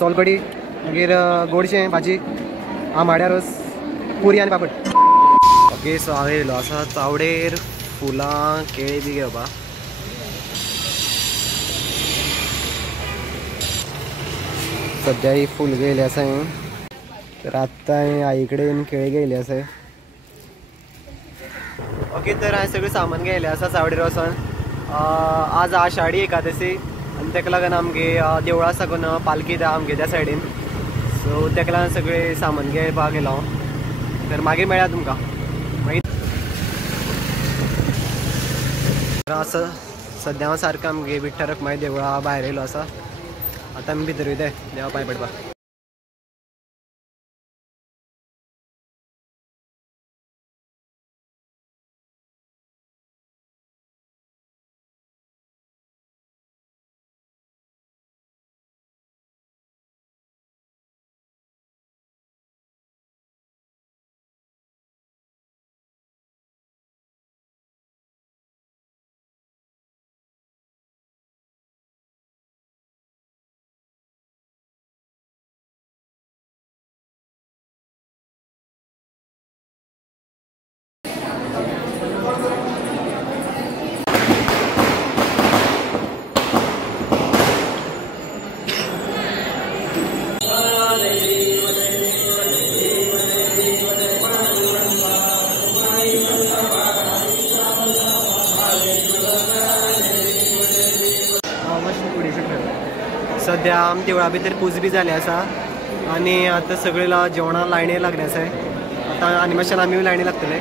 सोलकडी मागीर गोडशें भाजी आमाड्या रोस पुरी आनी पापड. ओके सो हांव येयलो आसा चावडेर फुलां केळी बी घेवपा. सद्या ही फूल घेयली आसा तर आत्ता आई कडेन केळी घेयली आसा. ओके तर हांवें सगळें सामान घेयलें आसा चावडेर वचोन. आज आषाढी एकादशी आनी तेका लागून आमगे देवळा साकून पालखी आमगे त्या सायडीन, सो तेका लागून सगळें सामान घेवपाक गेलो हांव. तर मागीर मेळया तुमकां. मागीर सद्या हांव सारको आमगे विठ्ठल रखुमाई देवळा भायर येयलो आसा. आतां आमी भितर वयताय देवा पांय पडपाक. सद्या आम देवळा भितर पूज बी जाली आसा आनी आतां सगळे जेवणा लायणी लागले आसाय. आतां आनी मातशें आमी लायणी लागतले.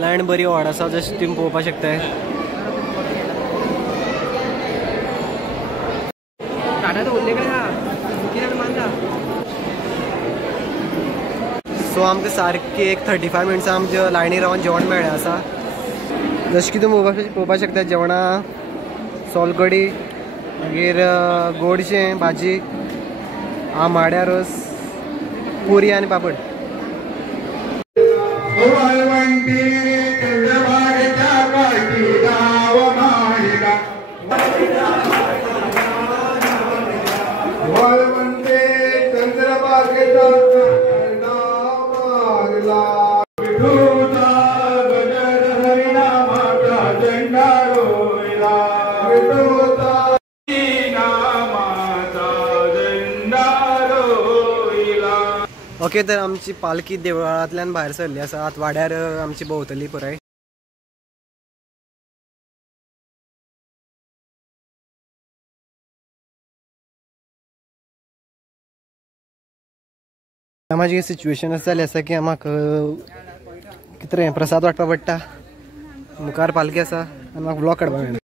लायण बरी व्हड आसा जशें तुमी पळोवपाक शकताय. सो आमकां सारकी एक 35 मिनट्स आमच्या लायणी रावन जेवण मेळ्ळें आसा. जशें की तुमी पळोवपाक शकता जेवणा सोलकडी मागीर गोडशें भाजी आमाड्या रोस पुरी आनी पापड. ओके तर आमची पालखी देवळांतल्यान भायर सरली आसा. आतां वाड्यार आमची भोंवतली पुराय. माझी सिच्युएशन अशी जाली आसा की म्हाका कितें प्रसाद वाटपाक पडटा. मुखार पालखी आसा आनी म्हाका ब्लॉग काडपाक मेळना.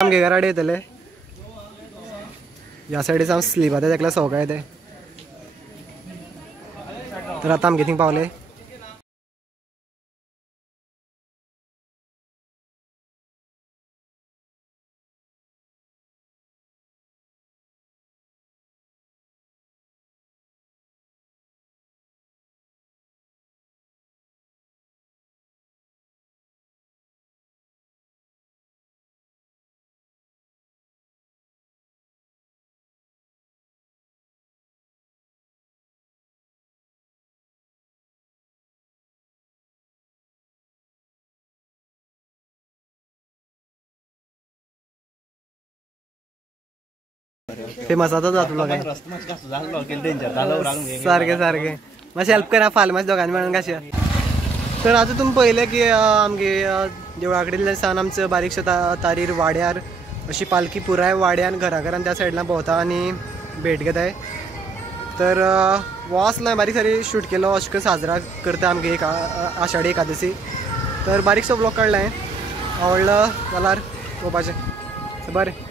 आमगे घरा कडेन येतले. ह्या सायडीन हांव स्लीप आतां तेका सवका येताय. तर आतां आमगे थिंग पावले. फेमस आता जातलो काय सारखे सारखे मातशें हेल्प करा फाल्यां मातशें दोगांनी मेळून कशें. तर आतां तुमी पळयलें की आमगे देवळा कडेन आमचो बारीकसो तारीर वाड्यार अशी पालखी पुराय वाड्यान घराघरान त्या सायडीन भोंवता आनी भेट घेताय. तर हो असलो बारीक सारी शूट केलो. अशें करून साजरा करता आमगे एक आषाढी एकादशी. तर बारीकसो ब्लॉग काडला आवडलो जाल्यार पळोवपाचें. बरें.